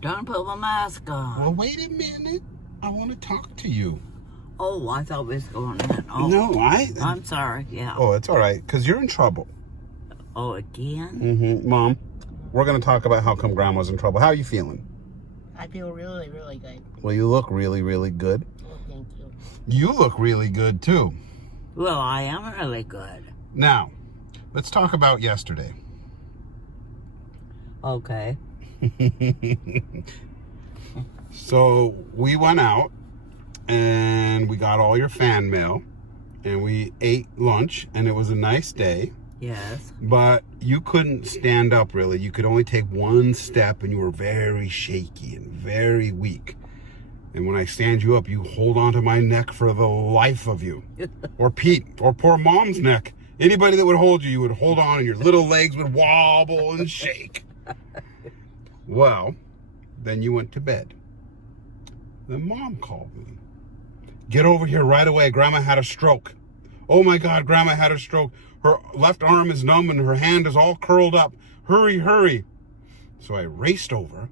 Don't put my mask on. Well, wait a minute. I want to talk to you. Oh, I thought we was going in. Oh, No, I'm sorry. Yeah. Oh, it's all right, because you're in trouble. Oh, again? Mm-hmm. Mom, we're going to talk about how come Grandma's in trouble. How are you feeling? I feel really, really good. Well, you look really, really good. Oh, thank you. You look really good, too. Well, I am really good. Now, let's talk about yesterday. Okay. So, we went out, and we got all your fan mail, and we ate lunch, and it was a nice day. Yes. But you couldn't stand up, really. You could only take one step, and you were very shaky and very weak. And when I stand you up, you hold onto my neck for the life of you. Or Pete, or poor Mom's neck. Anybody that would hold you, you would hold on, and your little legs would wobble and shake. Well, then you went to bed. Then Mom called me. Get over here right away. Grandma had a stroke. Oh my God, Grandma had a stroke. Her left arm is numb and her hand is all curled up. Hurry, hurry. So I raced over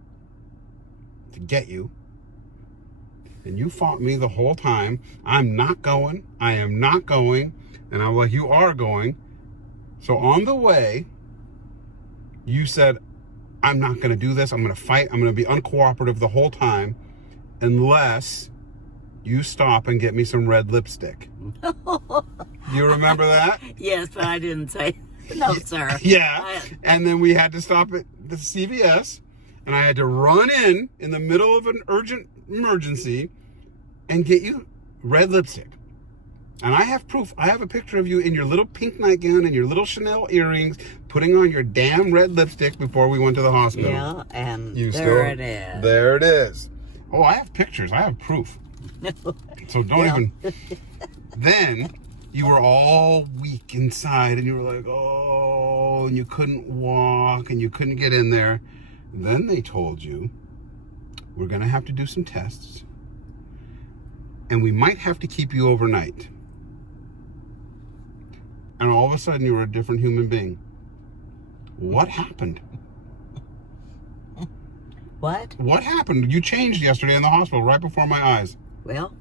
to get you. And you fought me the whole time. I'm not going. I am not going. And I'm like, you are going. So on the way, you said, I'm not going to do this. I'm going to fight. I'm going to be uncooperative the whole time unless you stop and get me some red lipstick. Do you remember that? Yes, but I didn't say no, sir. Yeah. And then we had to stop at the CVS, and I had to run in the middle of an urgent emergency and get you red lipstick. And I have proof. I have a picture of you in your little pink nightgown and your little Chanel earrings putting on your damn red lipstick before we went to the hospital. Yeah, and it is. There it is. Oh, I have pictures. I have proof. So don't even. Then you were all weak inside and you were like, oh, and you couldn't walk and you couldn't get in there. Then they told you, we're going to have to do some tests and we might have to keep you overnight. And all of a sudden you were a different human being. What happened? What? What happened? You changed yesterday in the hospital right before my eyes. Well,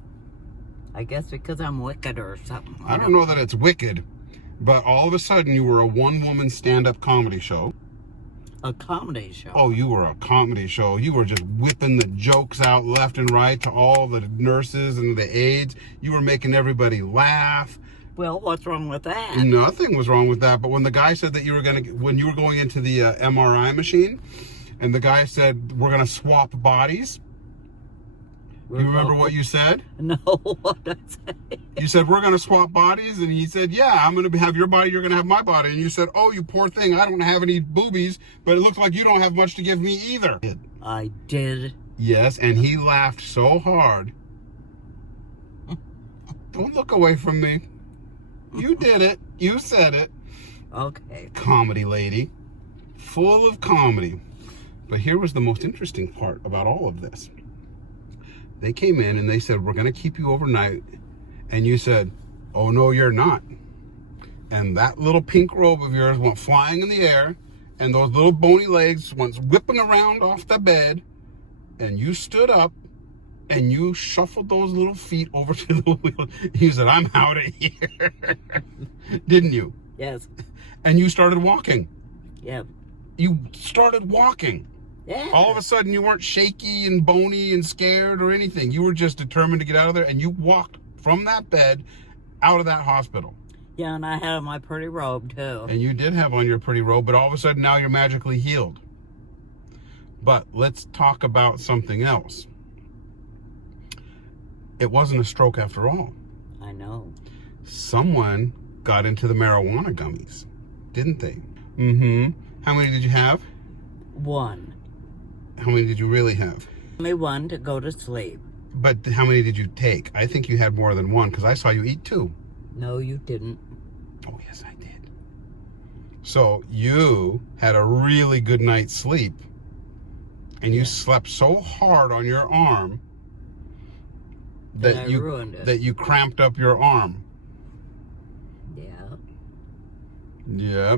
I guess because I'm wicked or something. I don't know that it's wicked, but all of a sudden you were a one-woman stand-up comedy show. A comedy show? Oh, you were a comedy show. You were just whipping the jokes out left and right to all the nurses and the aides. You were making everybody laugh. Well, what's wrong with that? Nothing was wrong with that, but when the guy said that when you were going into the MRI machine, and the guy said, we're going to swap bodies. You remember what you said? No, what did I say? You said, we're going to swap bodies. And he said, yeah, I'm going to have your body. You're going to have my body. And you said, oh, you poor thing. I don't have any boobies, but it looks like you don't have much to give me either. I did. Yes, and he laughed so hard. Don't look away from me. You did it. You said it. Okay. Comedy lady. Full of comedy. But here was the most interesting part about all of this. They came in and they said, we're going to keep you overnight. And you said, oh, no, you're not. And that little pink robe of yours went flying in the air. And those little bony legs went whipping around off the bed. And you stood up and you shuffled those little feet over to the wheel. You said, I'm out of here. Didn't you? Yes. And you started walking. Yep. You started walking. Yeah. All of a sudden, you weren't shaky and bony and scared or anything. You were just determined to get out of there, and you walked from that bed out of that hospital. Yeah, and I had my pretty robe, too. And you did have on your pretty robe, but all of a sudden, now you're magically healed. But let's talk about something else. It wasn't a stroke after all. I know. Someone got into the marijuana gummies, didn't they? Mm-hmm. How many did you have? One. How many did you really have? Only one to go to sleep. But how many did you take? I think you had more than one because I saw you eat two. No, you didn't. Oh, yes, I did. So you had a really good night's sleep and you slept so hard on your arm that ruined it. that you cramped up your arm. Yeah. Yeah.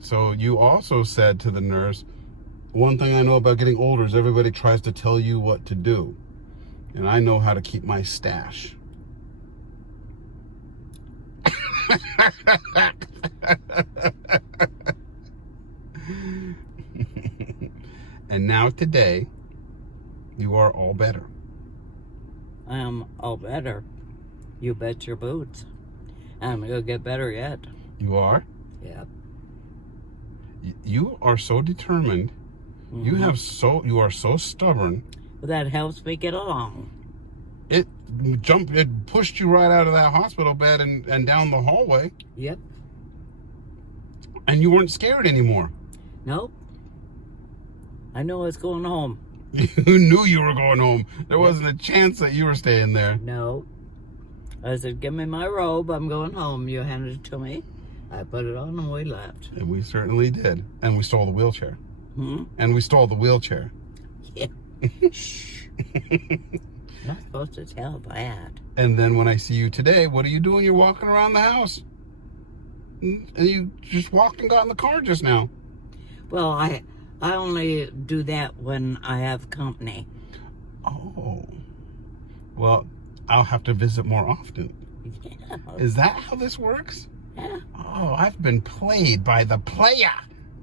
So you also said to the nurse, One thing I know about getting older is everybody tries to tell you what to do. And I know how to keep my stash. And now today, you are all better. I am all better. You bet your boots. I'm gonna get better yet. You are? Yeah. You are so determined. Mm-hmm. You are so stubborn. But that helps me get along. It pushed you right out of that hospital bed and down the hallway. Yep. And you weren't scared anymore. Nope. I knew I was going home. You knew you were going home. There wasn't a chance that you were staying there. No. I said, give me my robe. I'm going home. You handed it to me. I put it on and we left. And we certainly did. And we stole the wheelchair. Hmm? And we stole the wheelchair. Yeah. Shh. Not supposed to tell that. And then when I see you today, what are you doing? You're walking around the house. And you just walked and got in the car just now. Well, I only do that when I have company. Oh. Well, I'll have to visit more often. Yeah. Is that how this works? Yeah. Oh, I've been played by the player.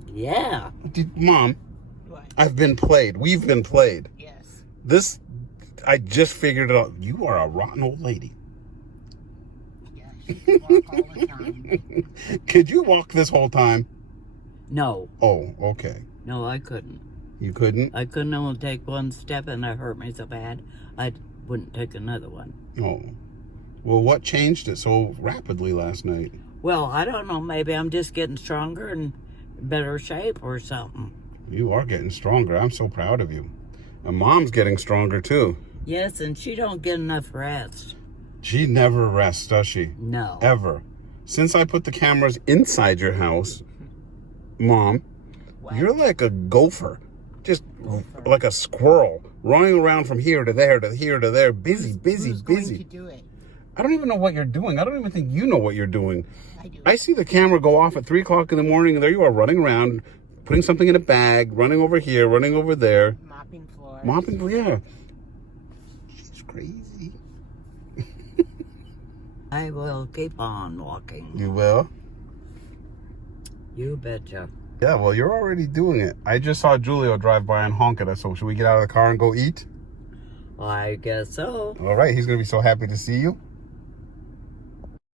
Yeah. Mom, What? I've been played. We've been played. Yes. I just figured it out. You are a rotten old lady. Yeah, she can walk all the time. Could you walk this whole time? No. Oh, okay. No, I couldn't. You couldn't? I couldn't only take one step and it hurt me so bad, I wouldn't take another one. Oh. Well, what changed it so rapidly last night? Well, I don't know. Maybe I'm just getting stronger and better shape or something. You are getting stronger. I'm so proud of you. And Mom's getting stronger, too. Yes, and she don't get enough rest. She never rests, does she? No. Ever. Since I put the cameras inside your house, Mom, What? you're like a gopher. Just like a squirrel, running around from here to there to here to there. Busy, busy, Who's busy. going to do it? I don't even know what you're doing. I don't even think you know what you're doing. I do. I see the camera go off at 3 o'clock in the morning, and there you are running around, putting something in a bag, running over here, running over there. Mopping floors. Mopping, yeah. She's crazy. I will keep on walking. You will? You betcha. Yeah, well, you're already doing it. I just saw Julio drive by and honk at us, so should we get out of the car and go eat? Well, I guess so. All right, he's going to be so happy to see you.